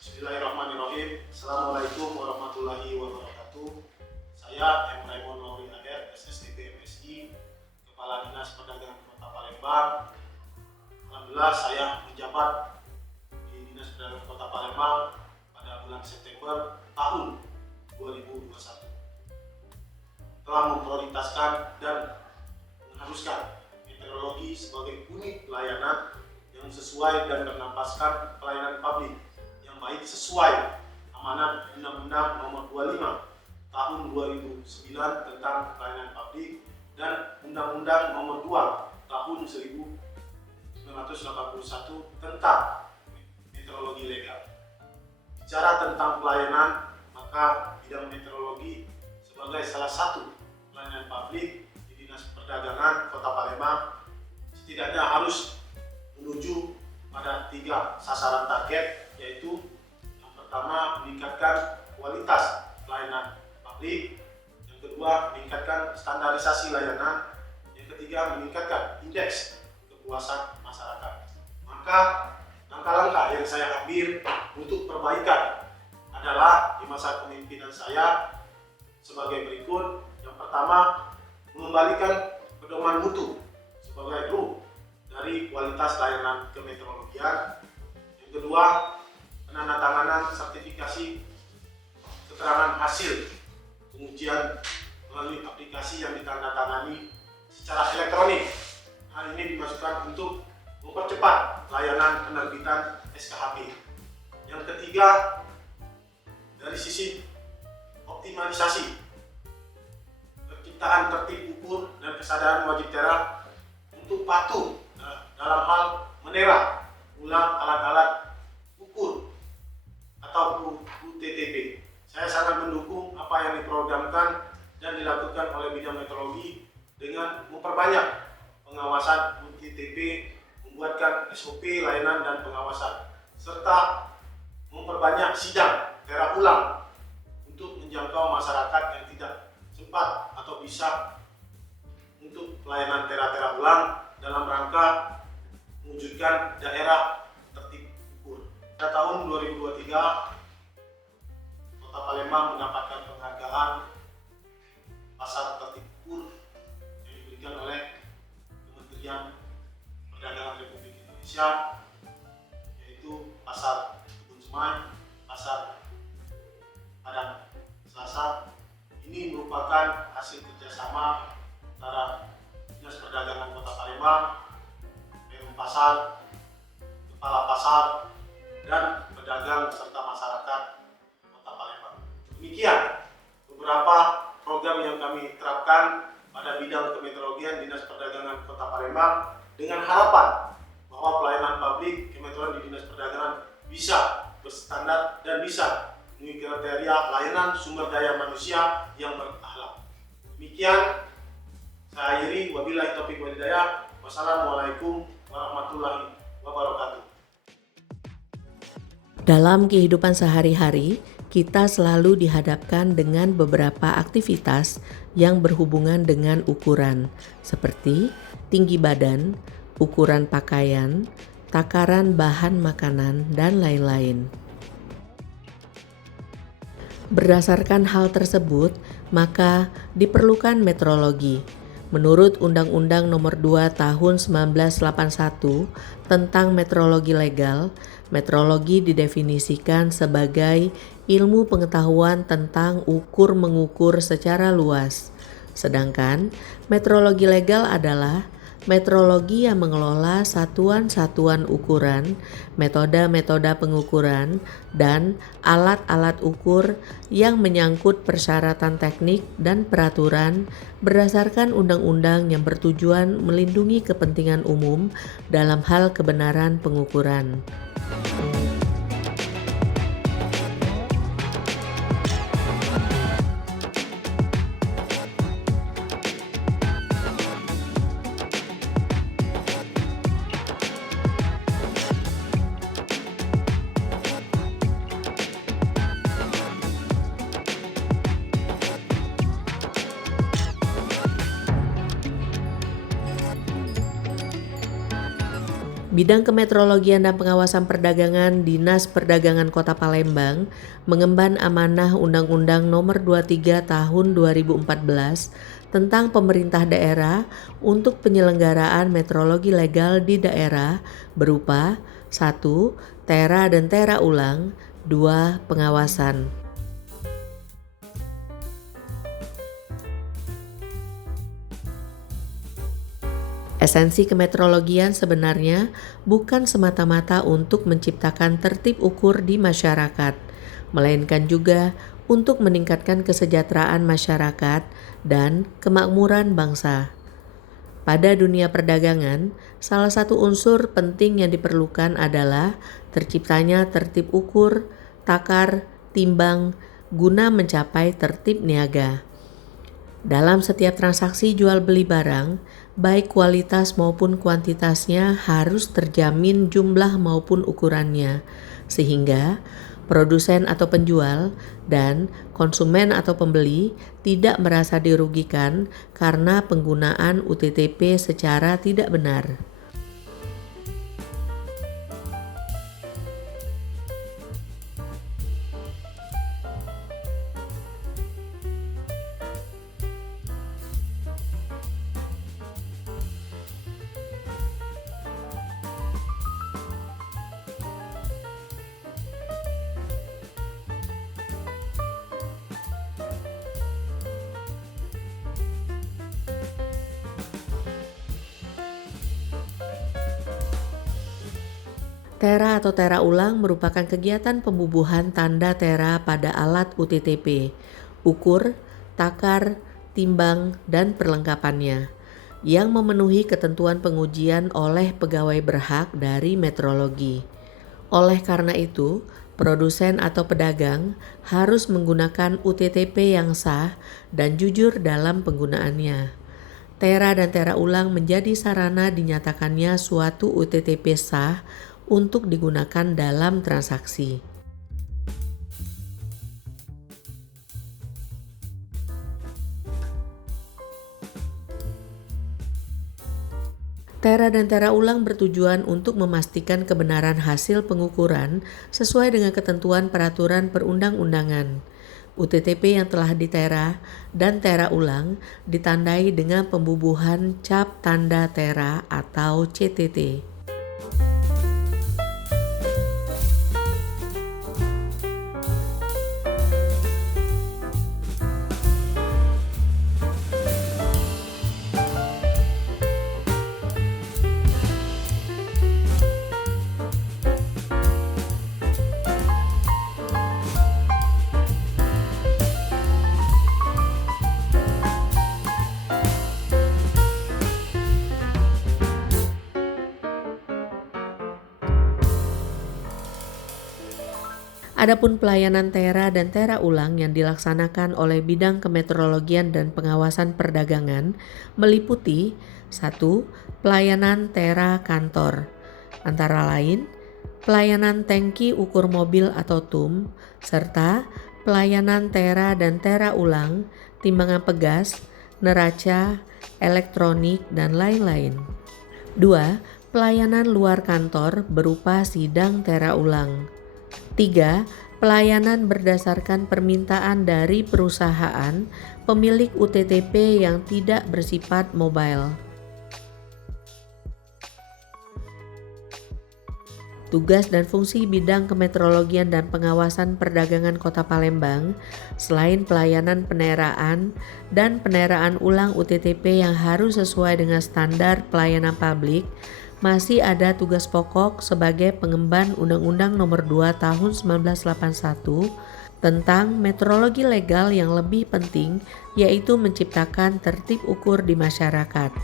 Bismillahirrahmanirrahim. Assalamualaikum warahmatullahi wabarakatuh. Saya M. Raymond Lauri Ader, SSDB MSI, Kepala Dinas Perdagangan Kota Palembang. Alhamdulillah saya menjabat di Dinas Perdagangan Kota Palembang pada bulan September tahun 2021. Telah memprioritaskan dan mengharuskan meteorologi sebagai unit pelayanan yang sesuai dan menempatkan pelayanan publik yang baik sesuai amanat Undang-Undang Nomor 25 Tahun 2009 tentang pelayanan publik dan Undang-Undang Nomor 2 Tahun 1981 tentang meteorologi legal. Bicara tentang pelayanan, maka bidang meteorologi sebagai salah satu pelayanan publik di Dinas Perdagangan Kota Palembang setidaknya harus menuju pada 3 sasaran target, yaitu yang pertama meningkatkan kualitas pelayanan publik, yang kedua meningkatkan standarisasi layanan, yang ketiga meningkatkan indeks kepuasan masyarakat. Maka langkah-langkah yang saya ambil untuk perbaikan adalah di masa kepemimpinan saya sebagai berikut. Yang pertama, mengembalikan pedoman mutu sebagai ruh dari kualitas layanan kemeteorologian. Yang kedua, penandatanganan sertifikasi keterangan hasil pengujian melalui aplikasi yang ditandatangani secara elektronik. Hal ini dimaksudkan untuk mempercepat layanan penerbitan SKHP. Yang ketiga, dari sisi optimalisasi penciptaan tertib ukur dan kesadaran wajib daerah untuk patuh dalam hal menera ulang alat-alat ukur atau UTTP. Saya sangat mendukung apa yang diprogramkan dan dilakukan oleh bidang meteorologi dengan memperbanyak pengawasan UTTP, membuatkan SOP layanan dan pengawasan, serta memperbanyak sidang tera ulang untuk menjangkau masyarakat yang tidak sempat atau bisa untuk pelayanan tera ulang dalam rangka mewujudkan daerah tertib ukur. Pada tahun 2023, Kota Palembang mendapatkan penghargaan pasar tertib ukur yang diberikan oleh Kementerian Perdagangan Republik Indonesia, yaitu Pasar Kebun Semai, Pasar Padang Selasa. Ini merupakan hasil kerjasama antara Dinas Perdagangan Kota Palembang, pasar, kepala pasar, dan pedagang serta masyarakat Kota Palembang. Demikian beberapa program yang kami terapkan pada bidang kemeteorologian Dinas Perdagangan Kota Palembang dengan harapan bahwa pelayanan publik kemeteorologian di Dinas Perdagangan bisa berstandar dan bisa memenuhi kriteria layanan sumber daya manusia yang berakhlak. Demikian saya akhiri, wabillahi taufiq wal hidayah. Wassalamualaikum warahmatullahi wabarakatuh. Dalam kehidupan sehari-hari, kita selalu dihadapkan dengan beberapa aktivitas yang berhubungan dengan ukuran, seperti tinggi badan, ukuran pakaian, takaran bahan makanan, dan lain-lain. Berdasarkan hal tersebut, maka diperlukan metrologi. Menurut Undang-Undang Nomor 2 Tahun 1981 tentang metrologi legal, metrologi didefinisikan sebagai ilmu pengetahuan tentang ukur-mengukur secara luas. Sedangkan metrologi legal adalah metrologi yang mengelola satuan-satuan ukuran, metode-metode pengukuran, dan alat-alat ukur yang menyangkut persyaratan teknik dan peraturan berdasarkan undang-undang yang bertujuan melindungi kepentingan umum dalam hal kebenaran pengukuran. Bidang Kemetrologian dan Pengawasan Perdagangan Dinas Perdagangan Kota Palembang mengemban amanah Undang-Undang Nomor 23 Tahun 2014 tentang pemerintah daerah untuk penyelenggaraan metrologi legal di daerah berupa 1. Tera dan tera ulang, 2. Pengawasan. Esensi kemetrologian sebenarnya bukan semata-mata untuk menciptakan tertib ukur di masyarakat, melainkan juga untuk meningkatkan kesejahteraan masyarakat dan kemakmuran bangsa. Pada dunia perdagangan, salah satu unsur penting yang diperlukan adalah terciptanya tertib ukur, takar, timbang, guna mencapai tertib niaga. Dalam setiap transaksi jual beli barang, baik kualitas maupun kuantitasnya harus terjamin jumlah maupun ukurannya, sehingga produsen atau penjual dan konsumen atau pembeli tidak merasa dirugikan karena penggunaan UTTP secara tidak benar. Tera atau tera ulang merupakan kegiatan pembubuhan tanda tera pada alat UTTP, ukur, takar, timbang, dan perlengkapannya, yang memenuhi ketentuan pengujian oleh pegawai berhak dari metrologi. Oleh karena itu, produsen atau pedagang harus menggunakan UTTP yang sah dan jujur dalam penggunaannya. Tera dan tera ulang menjadi sarana dinyatakannya suatu UTTP sah untuk digunakan dalam transaksi. Tera dan tera ulang bertujuan untuk memastikan kebenaran hasil pengukuran sesuai dengan ketentuan peraturan perundang-undangan. UTTP yang telah ditera dan tera ulang ditandai dengan pembubuhan cap tanda tera atau CTT. Adapun pelayanan tera dan tera ulang yang dilaksanakan oleh Bidang Kemetrologian dan Pengawasan Perdagangan meliputi 1. Pelayanan tera kantor, antara lain pelayanan tangki ukur mobil atau TUM, serta pelayanan tera dan tera ulang, timbangan pegas, neraca, elektronik, dan lain-lain. 2. Pelayanan luar kantor berupa sidang tera ulang. 3. Pelayanan berdasarkan permintaan dari perusahaan pemilik UTTP yang tidak bersifat mobile. Tugas dan fungsi Bidang Kemetrologian dan Pengawasan Perdagangan Kota Palembang, selain pelayanan peneraan dan peneraan ulang UTTP yang harus sesuai dengan standar pelayanan publik, masih ada tugas pokok sebagai pengemban Undang-Undang Nomor 2 Tahun 1981 tentang metrologi legal yang lebih penting, yaitu menciptakan tertib ukur di masyarakat.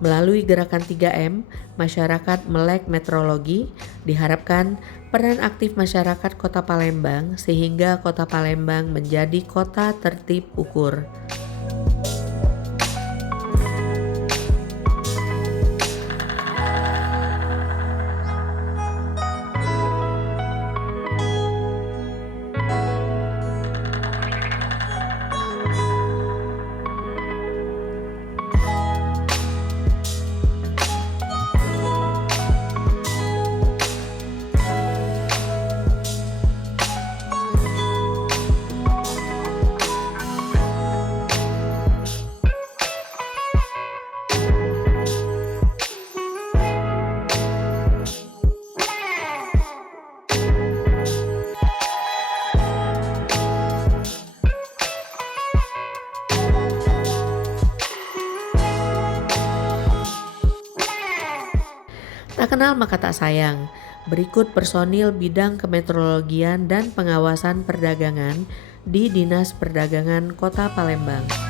Melalui gerakan 3M, masyarakat melek metrologi, diharapkan peran aktif masyarakat Kota Palembang sehingga Kota Palembang menjadi kota tertib ukur. Tak kenal maka tak sayang. Berikut personil bidang kemeteorologian dan pengawasan perdagangan di Dinas Perdagangan Kota Palembang.